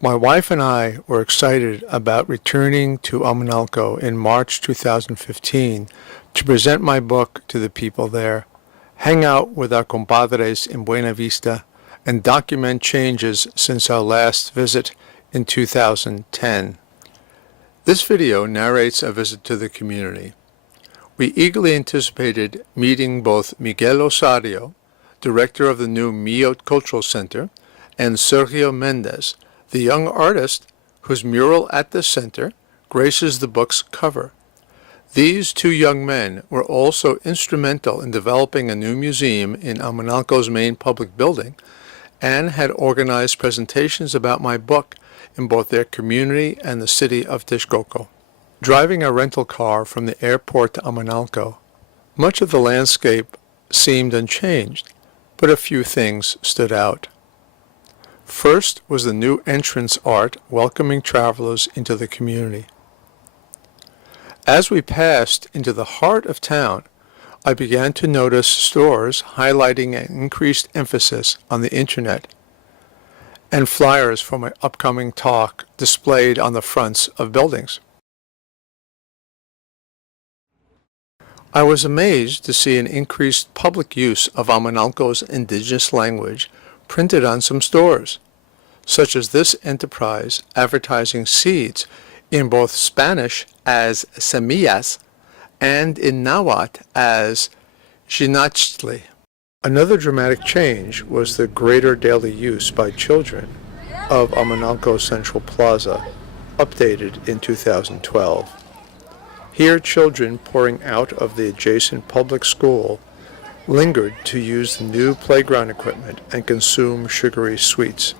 My wife and I were excited about returning to Amanalco in March 2015 to present my book to the people there, hang out with our compadres in Buena Vista, and document changes since our last visit in 2010. This video narrates a visit to the community. We eagerly anticipated meeting both Miguel Osario, director of the new Miyot Cultural Center, and Sergio Mendez, the young artist whose mural at the center graces the book's cover. These two young men were also instrumental in developing a new museum in Amanalco's main public building and had organized presentations about my book in both their community and the city of Texcoco. Driving a rental car from the airport to Amanalco, much of the landscape seemed unchanged, but a few things stood out. First was the new entrance art welcoming travelers into the community. As we passed into the heart of town, I began to notice stores highlighting an increased emphasis on the internet, and flyers for my upcoming talk displayed on the fronts of buildings. I was amazed to see an increased public use of Amanalco's indigenous language printed on some stores, such as this enterprise advertising seeds in both Spanish as semillas and in Nahuatl as xinachtli. Another dramatic change was the greater daily use by children of Amanalco Central Plaza, updated in 2012. Here, children pouring out of the adjacent public school lingered to use the new playground equipment and consume sugary sweets.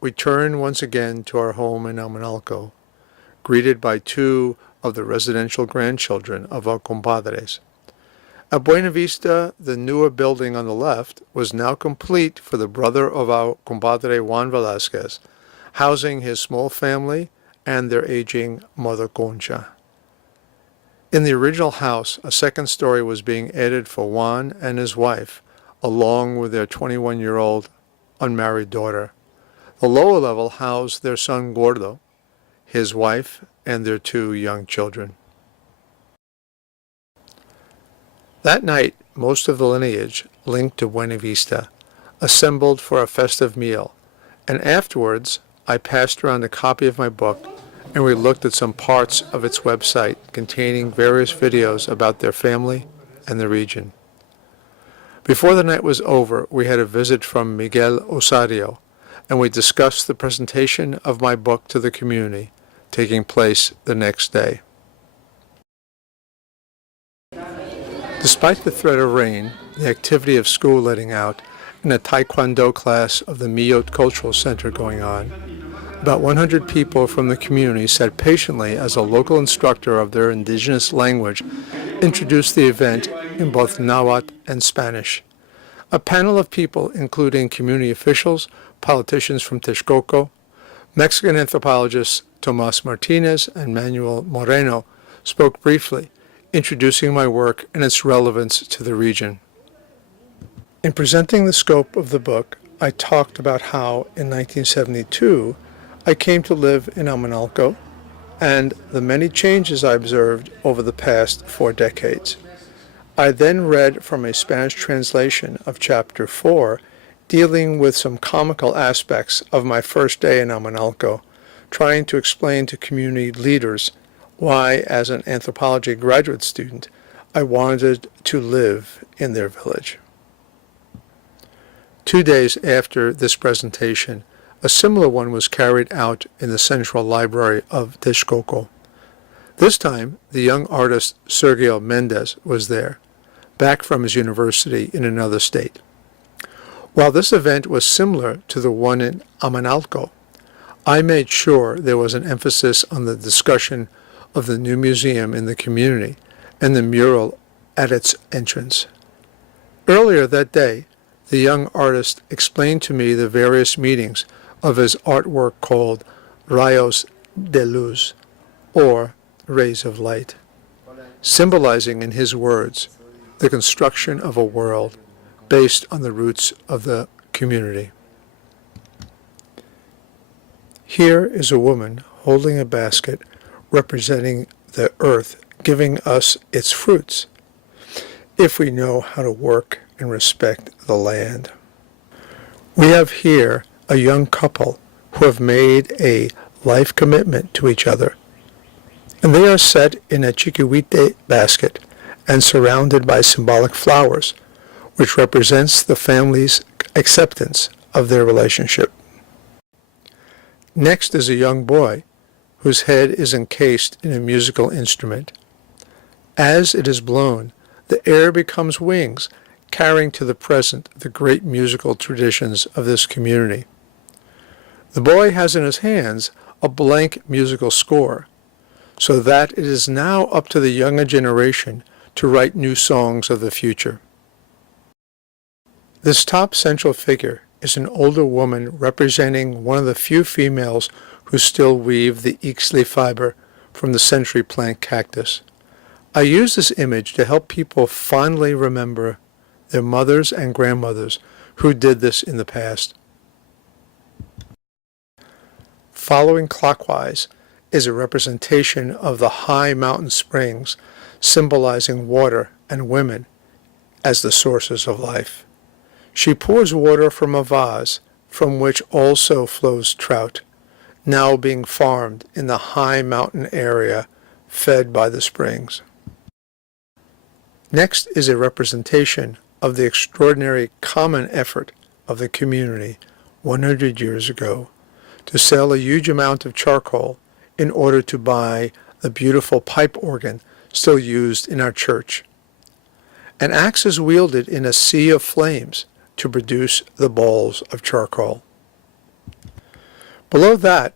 We turn once again to our home in Amanalco, greeted by two of the residential grandchildren of our compadres. At Buena Vista, the newer building on the left was now complete for the brother of our compadre Juan Velasquez, housing his small family and their aging mother Concha. In the original house, a second story was being added for Juan and his wife, along with their 21-year-old unmarried daughter. The lower level housed their son Gordo, his wife, and their two young children. That night, most of the lineage linked to Buena Vista assembled for a festive meal, and afterwards I passed around a copy of my book and we looked at some parts of its website containing various videos about their family and the region. Before the night was over, we had a visit from Miguel Osario, and we discussed the presentation of my book to the community, taking place the next day. Despite the threat of rain, the activity of school letting out, and a Taekwondo class of the Miyot Cultural Center going on, about 100 people from the community sat patiently as a local instructor of their indigenous language introduced the event in both Nahuatl and Spanish. A panel of people, including community officials, politicians from Texcoco, Mexican anthropologists Tomas Martinez and Manuel Moreno, spoke briefly, introducing my work and its relevance to the region. In presenting the scope of the book, I talked about how, in 1972, I came to live in Amanalco and the many changes I observed over the past 4 decades. I then read from a Spanish translation of Chapter 4, dealing with some comical aspects of my first day in Amanalco, trying to explain to community leaders why, as an anthropology graduate student, I wanted to live in their village. 2 days after this presentation, a similar one was carried out in the Central Library of Texcoco. This time, the young artist Sergio Mendez was there, back from his university in another state. While this event was similar to the one in Amanalco, I made sure there was an emphasis on the discussion of the new museum in the community and the mural at its entrance. Earlier that day, the young artist explained to me the various meanings of his artwork called Rayos de Luz, or Rays of Light, symbolizing in his words the construction of a world based on the roots of the community. Here is a woman holding a basket representing the earth giving us its fruits, if we know how to work and respect the land. We have here a young couple who have made a life commitment to each other, and they are set in a chiquihuite basket and surrounded by symbolic flowers, which represents the family's acceptance of their relationship. Next is a young boy whose head is encased in a musical instrument. As it is blown, the air becomes wings, carrying to the present the great musical traditions of this community. The boy has in his hands a blank musical score, so that it is now up to the younger generation to write new songs of the future. This top central figure is an older woman representing one of the few females who still weave the ixtli fiber from the century plant cactus. I use this image to help people fondly remember their mothers and grandmothers who did this in the past. Following clockwise is a representation of the high mountain springs, symbolizing water and women as the sources of life. She pours water from a vase from which also flows trout, now being farmed in the high mountain area fed by the springs. Next is a representation of the extraordinary common effort of the community 100 years ago to sell a huge amount of charcoal in order to buy the beautiful pipe organ still used in our church. An axe is wielded in a sea of flames to produce the balls of charcoal. Below that,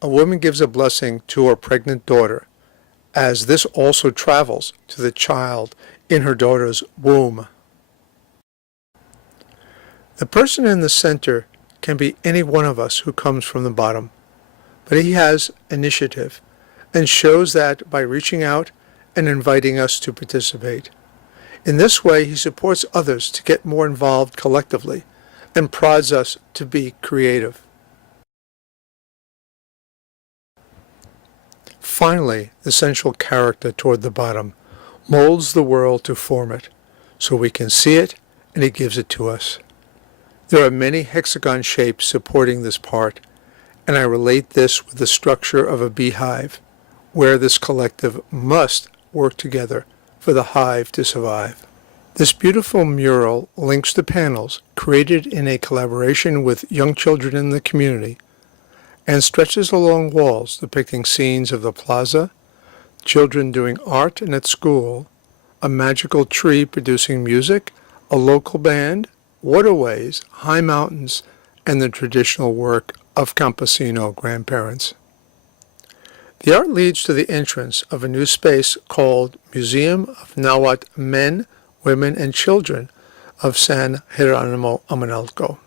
a woman gives a blessing to her pregnant daughter, as this also travels to the child in her daughter's womb. The person in the center can be any one of us who comes from the bottom, but he has initiative and shows that by reaching out and inviting us to participate. In this way, he supports others to get more involved collectively and prods us to be creative. Finally, the central character toward the bottom molds the world to form it, so we can see it and he gives it to us. There are many hexagon shapes supporting this part, and I relate this with the structure of a beehive, where this collective must work together for the hive to survive. This beautiful mural links the panels created in a collaboration with young children in the community and stretches along walls depicting scenes of the plaza, children doing art and at school, a magical tree producing music, a local band, waterways, high mountains, and the traditional work of campesino grandparents. The art leads to the entrance of a new space called Museum of Nahuatl Men, Women, and Children of San Jeronimo Amanalco.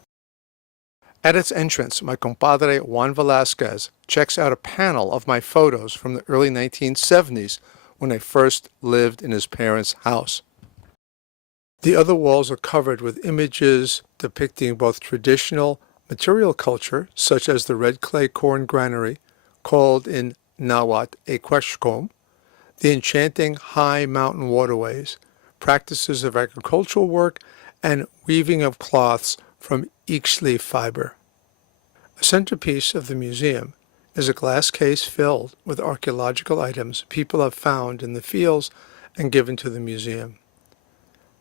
At its entrance, my compadre Juan Velasquez checks out a panel of my photos from the early 1970s when I first lived in his parents' house. The other walls are covered with images depicting both traditional material culture, such as the red clay corn granary, called in Nahuatl a quechcom, the enchanting high mountain waterways, practices of agricultural work, and weaving of cloths from ixtli fiber. A centerpiece of the museum is a glass case filled with archaeological items people have found in the fields and given to the museum.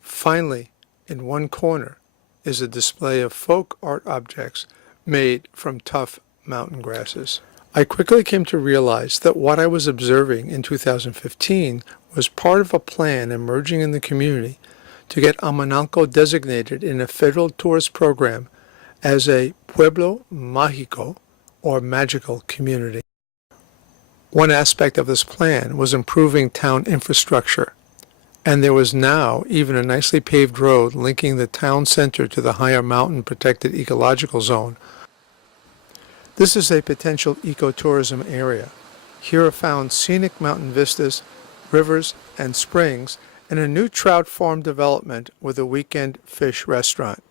Finally, in one corner is a display of folk art objects made from tough mountain grasses. I quickly came to realize that what I was observing in 2015 was part of a plan emerging in the community to get Amanalco designated in a federal tourist program as a Pueblo Mágico, or magical community. One aspect of this plan was improving town infrastructure, and there was now even a nicely paved road linking the town center to the higher mountain protected ecological zone. This is a potential ecotourism area. Here are found scenic mountain vistas, rivers, and springs, and a new trout farm development with a weekend fish restaurant.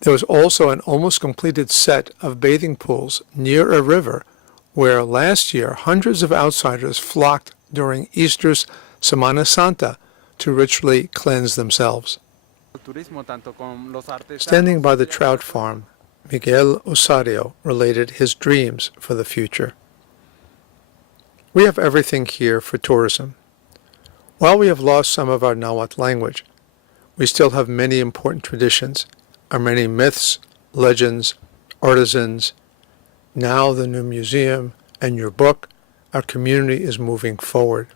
There was also an almost completed set of bathing pools near a river where last year hundreds of outsiders flocked during Easter's Semana Santa to ritually cleanse themselves. Standing by the trout farm, Miguel Osario related his dreams for the future. We have everything here for tourism. While we have lost some of our Nahuatl language, we still have many important traditions, our many myths, legends, artisans. Now the new museum and your book, our community is moving forward.